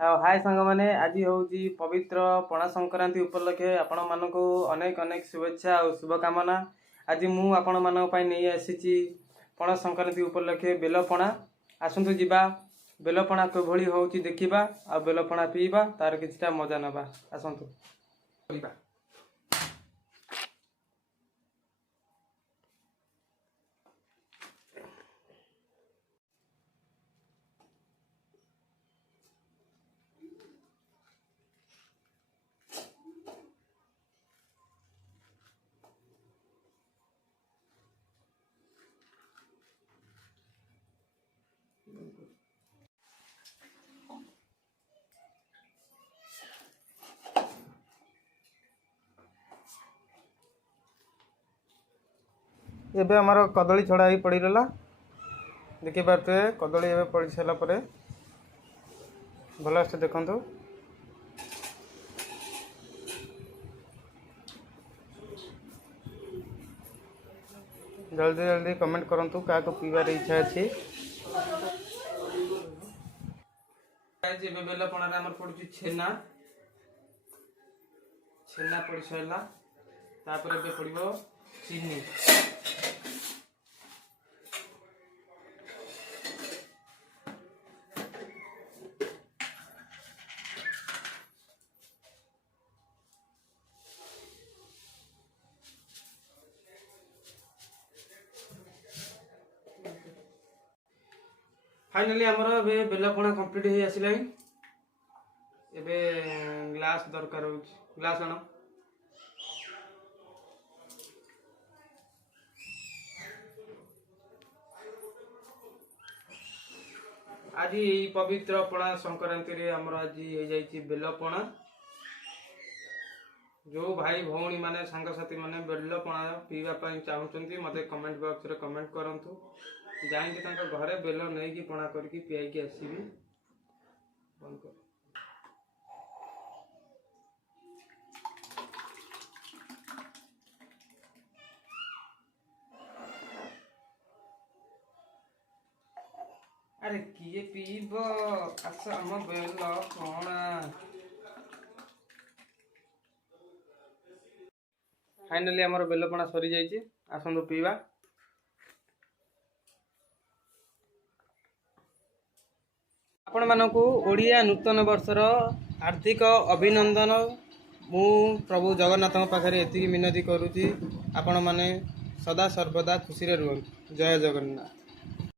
हाय सांग मैंने आज हूँ पवित्र पणा संक्रांति उपलक्षे आपण मानक अनेक अनेक शुभेच्छा और शुभकामना। आज मु आपण मानक नहीं आसी पणा संक्रांति उपलक्षे बेलपणा आसतु जीवा बेलपणा किभली हूँ देखा आ बेलपणा पीवा तार किछटा मजा नवा आसतु। एबे हमार कदली छड़ा ही पड़ी रहा देखी पारे कदली एवं पड़ सारापर भल से देखु जल्दी जल्दी कमेंट करूँ क्या पीबार इच्छा अच्छी। बेलपणार आम पड़ू छेना छेना पड़ सारा तापर पड़ो चीनी फाइनाली आमर ए बेलपणा कंप्लीट हो आसला। एबे ग्लास दरकार हो ग्लास आण आज यही पवित्र पणा संक्रांति रे आमर आज हो जाई बेलपणा। जो भाई भौणी माने सांगसाथी माने बेलपणा पीवा चाहूँगी मते कमेंट बॉक्स रे कमेंट करंतु जाइए घरे बेल नहीं पणा करके पियाई आसबि। अरे किए पीब आस आम बेल पणा। फाइनाली आमर बेलपणा सरी जाइए आसतु पीवा। आपण मानक ओडिया नूतन वर्षर हार्दिक अभिनंदन। मु प्रभु जगन्नाथ पाखे एति मिनती करुँची आपण माने सदा सर्वदा खुशी रे रुहंतु। जय जगन्नाथ।